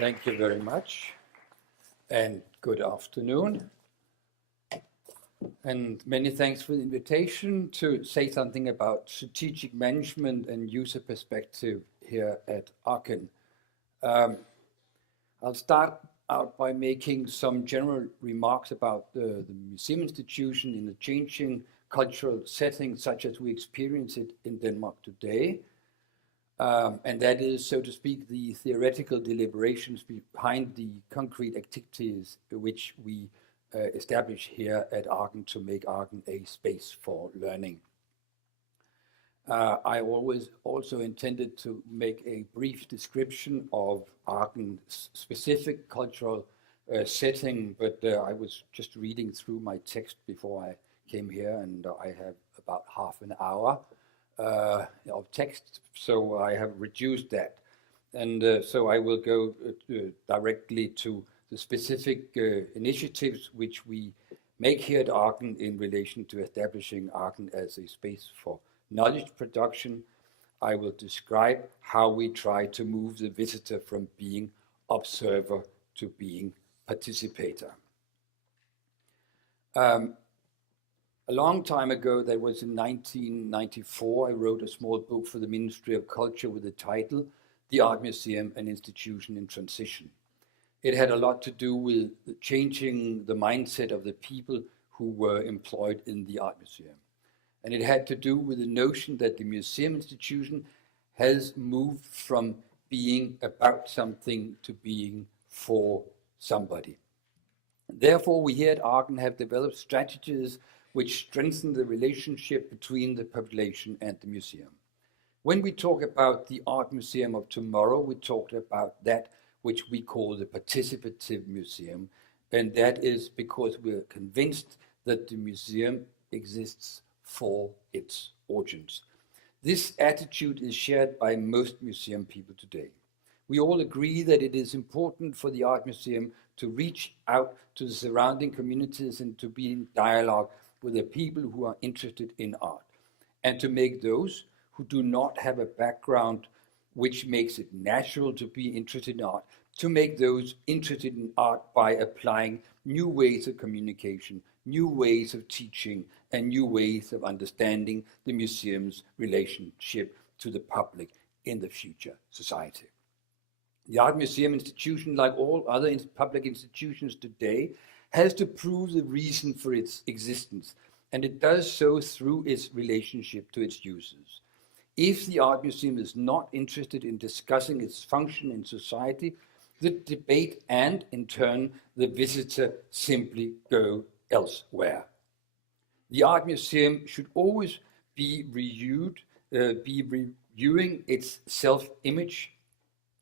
Thank you very much, and good afternoon. And many thanks for the invitation to say something about strategic management and user perspective here at Arken. I'll start out by making some general remarks about the museum institution in a changing cultural setting such as we experience it in Denmark today. And that is, so to speak, the theoretical deliberations behind the concrete activities which we establish here at Arken to make Arken a space for learning. I always also intended to make a brief description of Arken's specific cultural setting, but I was just reading through my text before I came here, and I have about half an hour of text, so I have reduced that. And so I will go directly to the specific initiatives which we make here at Arken in relation to establishing Arken as a space for knowledge production. I will describe how we try to move the visitor from being observer to being participator. A long time ago, that was in 1994, I wrote a small book for the Ministry of Culture with the title, The Art Museum, an Institution in Transition. It had a lot to do with changing the mindset of the people who were employed in the art museum. And it had to do with the notion that the museum institution has moved from being about something to being for somebody. Therefore, we here at Arken have developed strategies which strengthen the relationship between the population and the museum. When we talk about the art museum of tomorrow, we talk about that which we call the participative museum, and that is because we're convinced that the museum exists for its audience. This attitude is shared by most museum people today. We all agree that it is important for the art museum to reach out to the surrounding communities and to be in dialogue with the people who are interested in art, and to make those who do not have a background which makes it natural to be interested in art, to make those interested in art by applying new ways of communication, new ways of teaching, and new ways of understanding the museum's relationship to the public in the future society. The Art Museum institution, like all other public institutions today, has to prove the reason for its existence, and it does so through its relationship to its users. If the art museum is not interested in discussing its function in society, the debate and, in turn, the visitor simply go elsewhere. The art museum should always be reviewing its self-image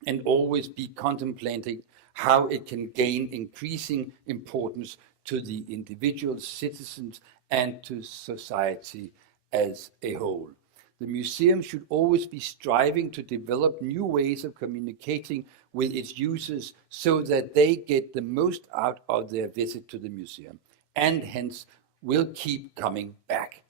and always be contemplating how it can gain increasing importance to the individual citizens and to society as a whole. The museum should always be striving to develop new ways of communicating with its users so that they get the most out of their visit to the museum, and hence will keep coming back.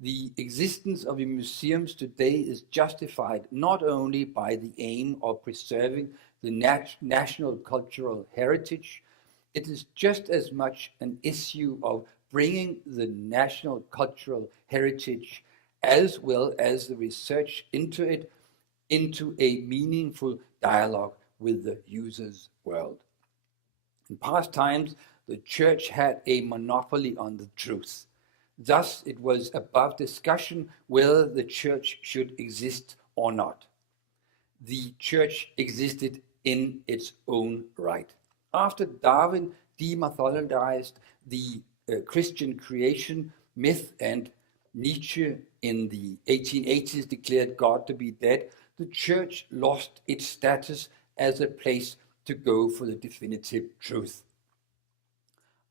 The existence of the museums today is justified not only by the aim of preserving the national cultural heritage, it is just as much an issue of bringing the national cultural heritage as well as the research into it into a meaningful dialogue with the user's world. In past times, the church had a monopoly on the truth. Thus, it was above discussion whether the church should exist or not. The church existed in its own right. After Darwin demythologized the Christian creation myth and Nietzsche in the 1880s declared God to be dead, the church lost its status as a place to go for the definitive truth.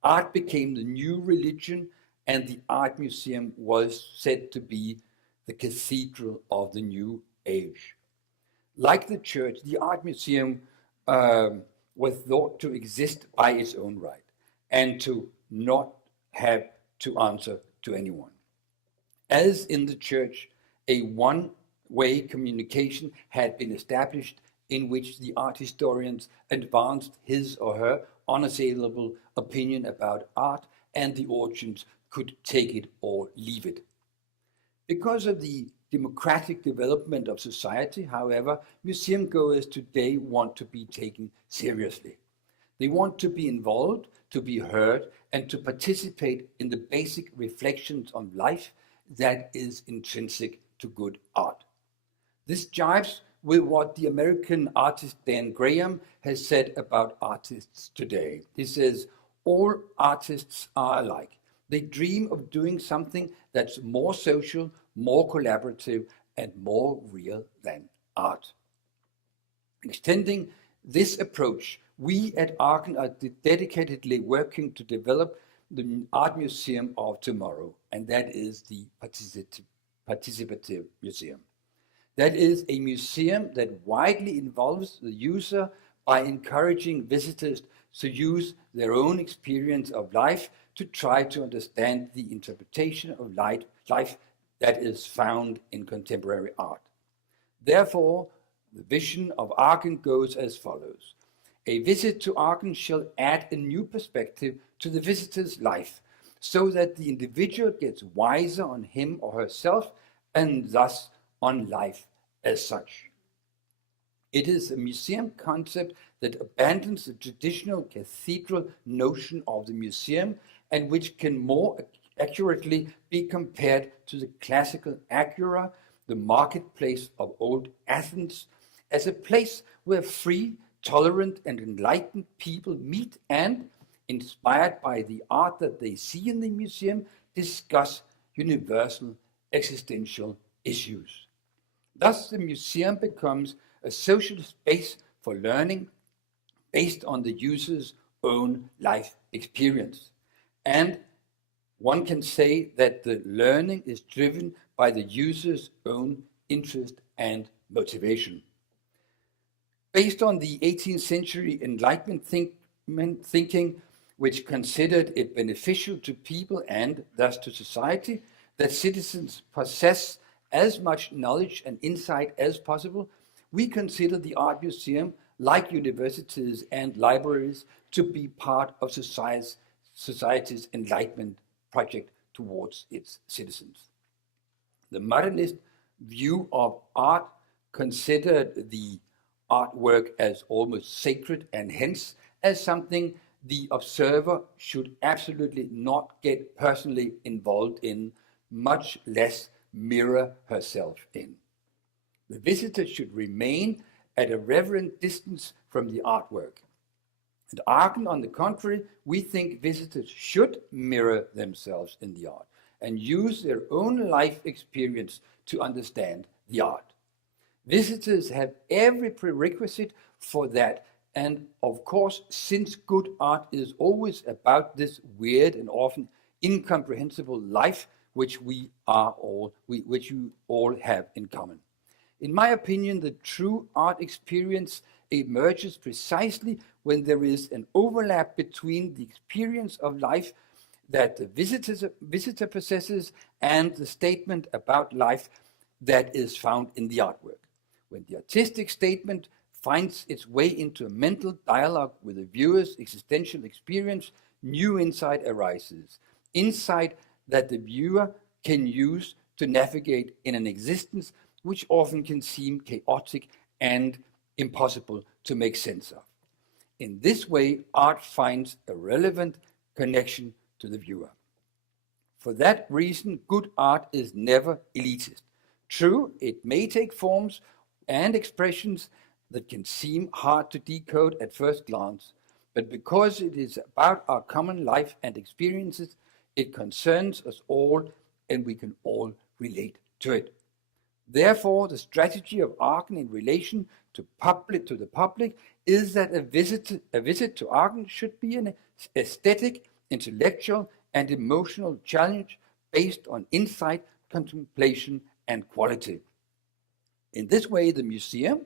Art became the new religion, and the art museum was said to be the cathedral of the new age. Like the church, the art museum was thought to exist by its own right and to not have to answer to anyone. As in the church, a one-way communication had been established in which the art historians advanced his or her unassailable opinion about art, and the audience could take it or leave it. Because of the democratic development of society, however, museum goers today want to be taken seriously. They want to be involved, to be heard, and to participate in the basic reflections on life that is intrinsic to good art. This jives with what the American artist Dan Graham has said about artists today. He says, all artists are alike. They dream of doing something that's more social, more collaborative, and more real than art. Extending this approach, we at Arken are dedicatedly working to develop the art museum of tomorrow, and that is the participative museum. That is a museum that widely involves the user by encouraging visitors to use their own experience of life to try to understand the interpretation of life that is found in contemporary art. Therefore, the vision of Arken goes as follows. A visit to Arken shall add a new perspective to the visitor's life, so that the individual gets wiser on him or herself, and thus on life as such. It is a museum concept that abandons the traditional cathedral notion of the museum, and which can more accurately be compared to the classical agora, the marketplace of old Athens, as a place where free, tolerant, and enlightened people meet and, inspired by the art that they see in the museum, discuss universal existential issues. Thus, the museum becomes a social space for learning based on the user's own life experience. And one can say that the learning is driven by the user's own interest and motivation. Based on the 18th century Enlightenment thinking, which considered it beneficial to people and thus to society that citizens possess as much knowledge and insight as possible, we consider the art museum, like universities and libraries, to be part of society's enlightenment project towards its citizens. The modernist view of art considered the artwork as almost sacred, and hence as something the observer should absolutely not get personally involved in, much less mirror herself in. The visitor should remain at a reverent distance from the artwork. At Arken, on the contrary, we think visitors should mirror themselves in the art and use their own life experience to understand the art. Visitors have every prerequisite for that, and of course, since good art is always about this weird and often incomprehensible life which you all have in common. In my opinion, the true art experience emerges precisely when there is an overlap between the experience of life that the visitor possesses and the statement about life that is found in the artwork. When the artistic statement finds its way into a mental dialogue with the viewer's existential experience, new insight arises. Insight that the viewer can use to navigate in an existence which often can seem chaotic and impossible to make sense of. In this way, art finds a relevant connection to the viewer. For that reason, good art is never elitist. True, it may take forms and expressions that can seem hard to decode at first glance, but because it is about our common life and experiences, it concerns us all and we can all relate to it. Therefore, the strategy of Arken in relation to the public is that a visit to Arken should be an aesthetic, intellectual, and emotional challenge based on insight, contemplation, and quality. In this way, the museum,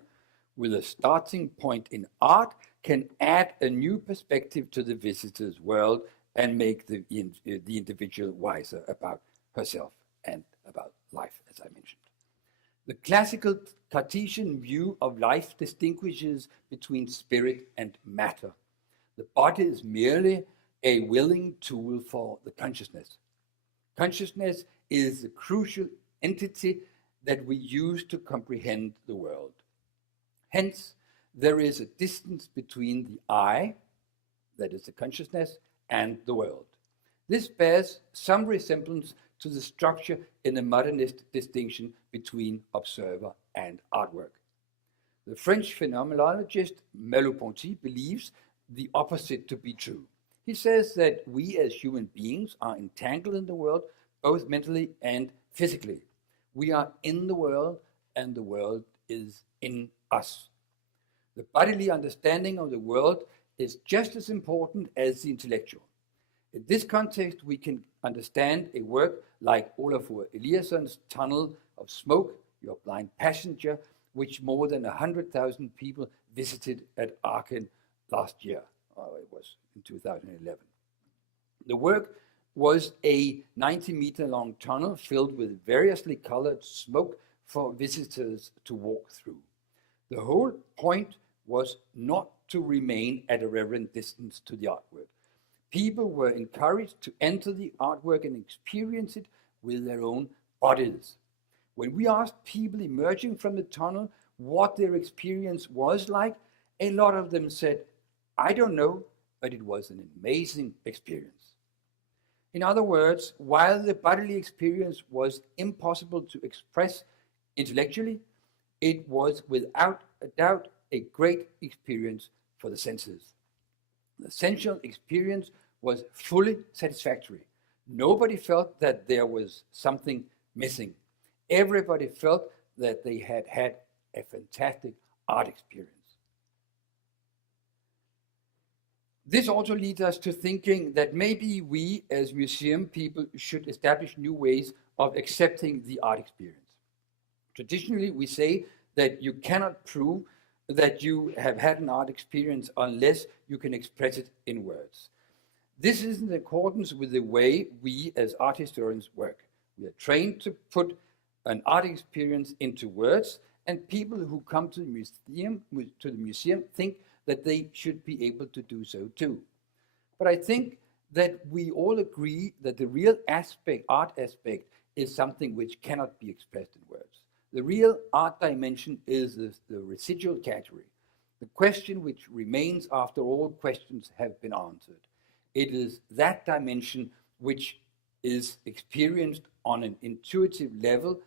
with a starting point in art, can add a new perspective to the visitor's world and make the individual wiser about herself and about life, as I mentioned. The classical Cartesian view of life distinguishes between spirit and matter. The body is merely a willing tool for the consciousness. Consciousness is the crucial entity that we use to comprehend the world. Hence, there is a distance between the I, that is the consciousness, and the world. This bears some resemblance to the structure in the modernist distinction between observer and artwork. The French phenomenologist Merleau-Ponty believes the opposite to be true. He says that we as human beings are entangled in the world, both mentally and physically. We are in the world, and the world is in us. The bodily understanding of the world is just as important as the intellectual. In this context, we can understand a work like Olafur Eliasson's Tunnel of Smoke, Your Blind Passenger, which more than 100,000 people visited at Arken last year. It was in 2011. The work was a 90-meter-long tunnel filled with variously colored smoke for visitors to walk through. The whole point was not to remain at a reverent distance to the artwork. People were encouraged to enter the artwork and experience it with their own bodies. When we asked people emerging from the tunnel what their experience was like, a lot of them said, "I don't know, but it was an amazing experience." In other words, while the bodily experience was impossible to express intellectually, it was without a doubt a great experience for the senses. The sensual experience was fully satisfactory. Nobody felt that there was something missing. Everybody felt that they had had a fantastic art experience. This also leads us to thinking that maybe we as museum people should establish new ways of accepting the art experience. Traditionally, we say that you cannot prove that you have had an art experience unless you can express it in words. This is in accordance with the way we as art historians work. We are trained to put an art experience into words, and people who come to the museum think that they should be able to do so too. But I think that we all agree that the real art aspect, is something which cannot be expressed in words. The real art dimension is the residual category, the question which remains after all questions have been answered. It is that dimension which is experienced on an intuitive level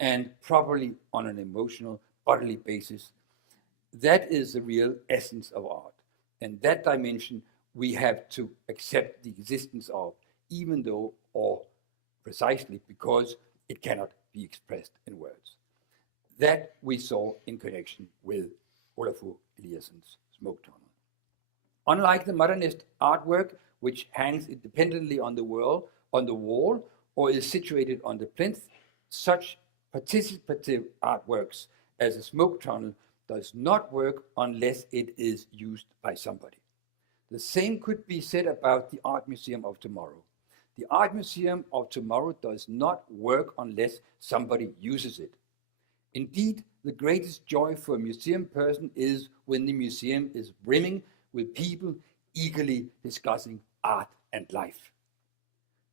and probably on an emotional, bodily basis. That is the real essence of art. And that dimension we have to accept the existence of, even though, or precisely because it cannot be expressed in words. That we saw in connection with Olafur Eliasson's Smoke Tunnel. Unlike the modernist artwork, which hangs independently on the wall, or is situated on the plinth, such participative artworks as a smoke tunnel does not work unless it is used by somebody. The same could be said about the Art Museum of Tomorrow. The Art Museum of Tomorrow does not work unless somebody uses it. Indeed, the greatest joy for a museum person is when the museum is brimming with people eagerly discussing art and life.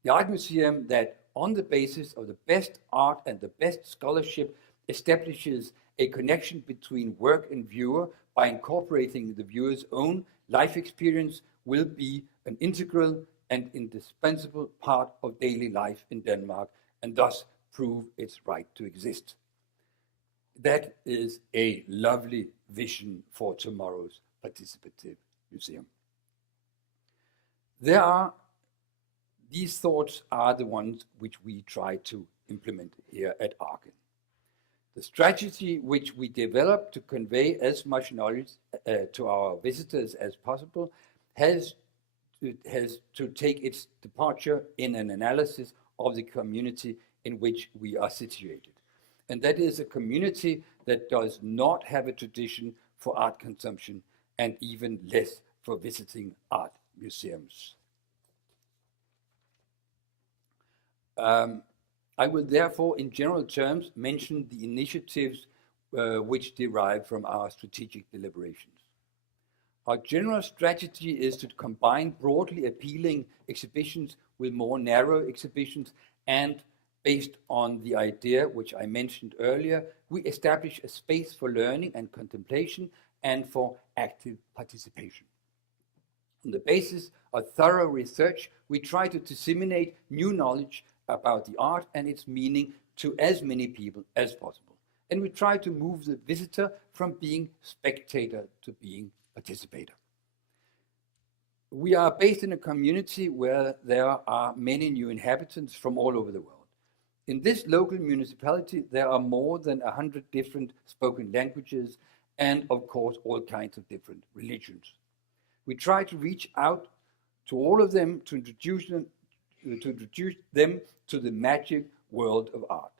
The art museum that, on the basis of the best art and the best scholarship, establishes a connection between work and viewer by incorporating the viewer's own life experience will be an integral and indispensable part of daily life in Denmark, and thus prove its right to exist. That is a lovely vision for tomorrow's participative museum. These thoughts are the ones which we try to implement here at Arken. The strategy which we develop to convey as much knowledge to our visitors as possible has to take its departure in an analysis of the community in which we are situated. And that is a community that does not have a tradition for art consumption and even less for visiting art museums. I will therefore, in general terms, mention the initiatives which derive from our strategic deliberations. Our general strategy is to combine broadly appealing exhibitions with more narrow exhibitions, and based on the idea which I mentioned earlier, we establish a space for learning and contemplation and for active participation. On the basis of thorough research, we try to disseminate new knowledge about the art and its meaning to as many people as possible. And we try to move the visitor from being spectator to being participator. We are based in a community where there are many new inhabitants from all over the world. In this local municipality, there are more than 100 different spoken languages and, of course, all kinds of different religions. We try to reach out to all of them to introduce them to the magic world of art.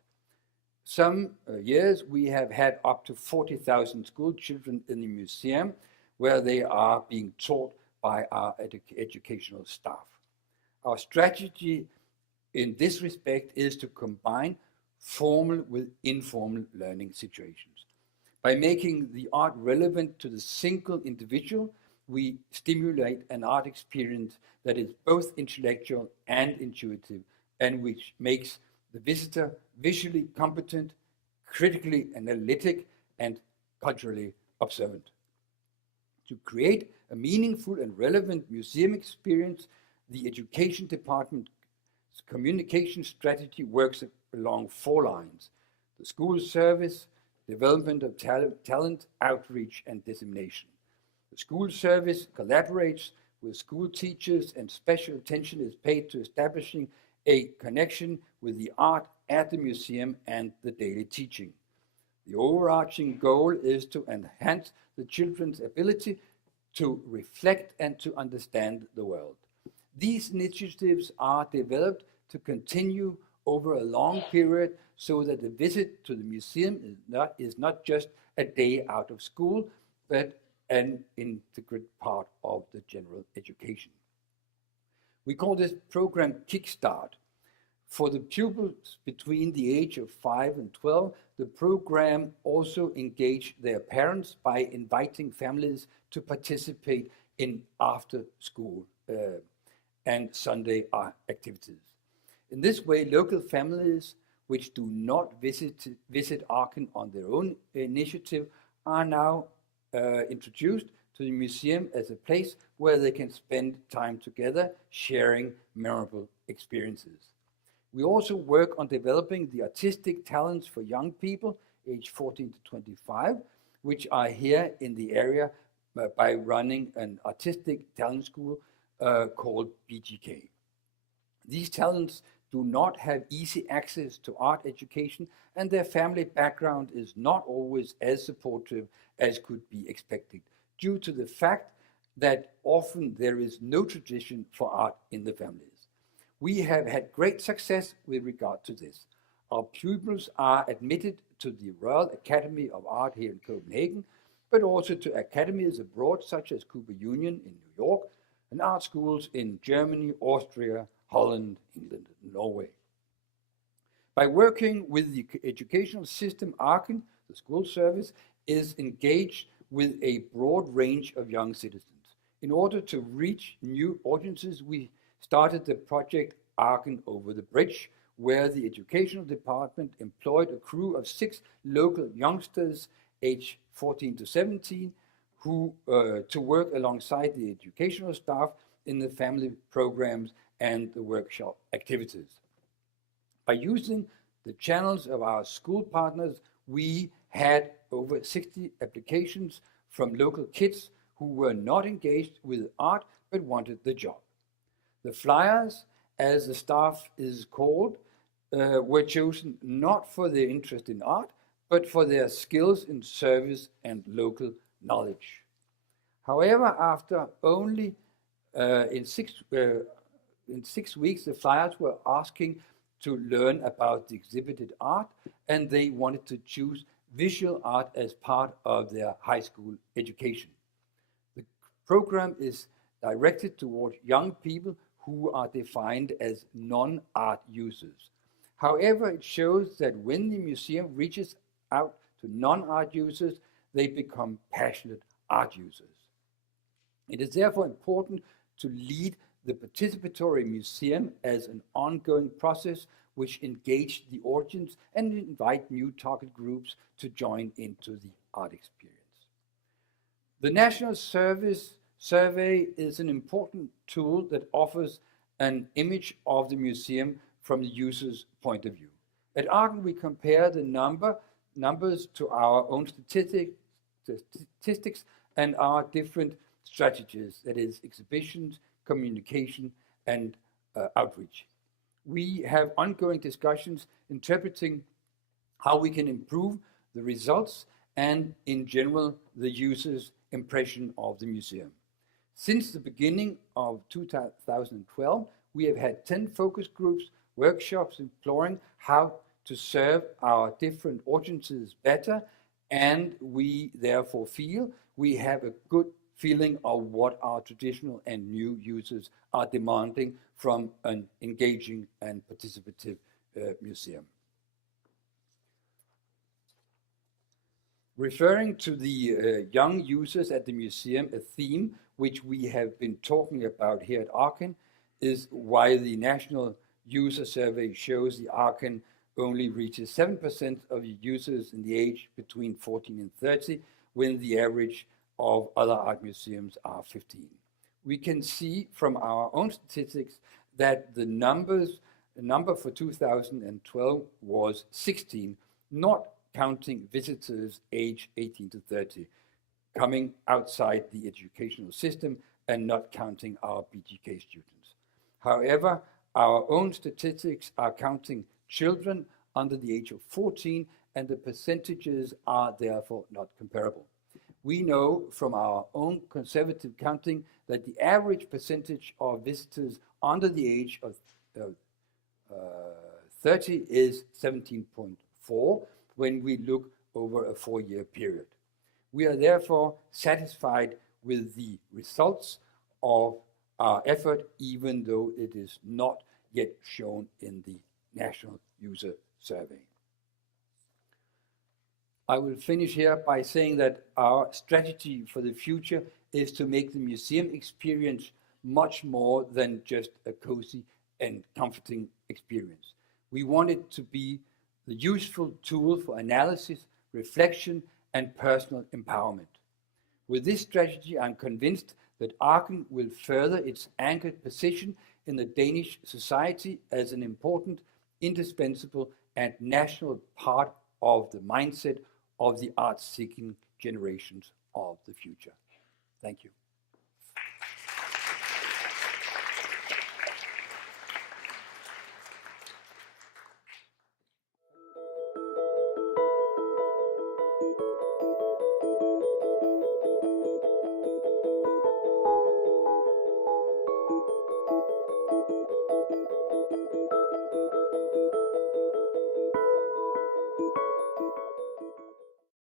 Some years we have had up to 40,000 school children in the museum, where they are being taught by our educational staff. Our strategy in this respect is to combine formal with informal learning situations. By making the art relevant to the single individual, we stimulate an art experience that is both intellectual and intuitive, and which makes the visitor visually competent, critically analytic, and culturally observant. To create a meaningful and relevant museum experience, the education department's communication strategy works along 4 lines: the school service, development of talent, outreach, and dissemination. The school service collaborates with school teachers, and special attention is paid to establishing a connection with the art at the museum and the daily teaching. The overarching goal is to enhance the children's ability to reflect and to understand the world. These initiatives are developed to continue over a long period, so that the visit to the museum is not just a day out of school, but an integral part of the general education. We call this program Kickstart. For the pupils between the age of 5 and 12, the program also engaged their parents by inviting families to participate in after-school and Sunday activities. In this way, local families which do not visit Arken on their own initiative are now introduced to the museum as a place where they can spend time together, sharing memorable experiences. We also work on developing the artistic talents for young people, aged 14 to 25, which are here in the area by running an artistic talent school called BGK. These talents do not have easy access to art education, and their family background is not always as supportive as could be expected, due to the fact that often there is no tradition for art in the families. We have had great success with regard to this. Our pupils are admitted to the Royal Academy of Art here in Copenhagen, but also to academies abroad, such as Cooper Union in New York, and art schools in Germany, Austria, Holland, England, and Norway. By working with the educational system, Arken, the school service, is engaged with a broad range of young citizens. In order to reach new audiences, we started the project Arken Over the Bridge, where the educational department employed a crew of 6 local youngsters aged 14 to 17 who to work alongside the educational staff in the family programs and the workshop activities. By using the channels of our school partners, we had over 60 applications from local kids who were not engaged with art but wanted the job. The flyers, as the staff is called, were chosen not for their interest in art, but for their skills in service and local knowledge. However, after only in 6 weeks, the flyers were asking to learn about the exhibited art, and they wanted to choose visual art as part of their high school education. The program is directed toward young people who are defined as non-art users. However, it shows that when the museum reaches out to non-art users, they become passionate art users. It is therefore important to lead the participatory museum as an ongoing process which engage the audience and invite new target groups to join into the art experience. The National Service Survey is an important tool that offers an image of the museum from the user's point of view. At Arken, we compare the numbers to our own statistics and our different strategies, that is, exhibitions, communication, and outreach. We have ongoing discussions interpreting how we can improve the results and, in general, the user's impression of the museum. Since the beginning of 2012, we have had 10 focus groups, workshops exploring how to serve our different audiences better, and we therefore feel we have a good feeling of what our traditional and new users are demanding from an engaging and participative museum. Referring to the young users at the museum, a theme which we have been talking about here at Arken is why the National User Survey shows the Arken only reaches 7% of users in the age between 14 and 30, when the average of other art museums are 15. We can see from our own statistics that the number for 2012 was 16, not counting visitors aged 18 to 30, coming outside the educational system and not counting our BGK students. However, our own statistics are counting children under the age of 14, and the percentages are therefore not comparable. We know from our own conservative counting that the average percentage of visitors under the age of 30 is 17.4 when we look over a 4-year period. We are therefore satisfied with the results of our effort, even though it is not yet shown in the National User Survey. I will finish here by saying that our strategy for the future is to make the museum experience much more than just a cozy and comforting experience. We want it to be the useful tool for analysis, reflection, and personal empowerment. With this strategy, I'm convinced that Arken will further its anchored position in the Danish society as an important, indispensable, and national part of the mindset of the art-seeking generations of the future. Thank you.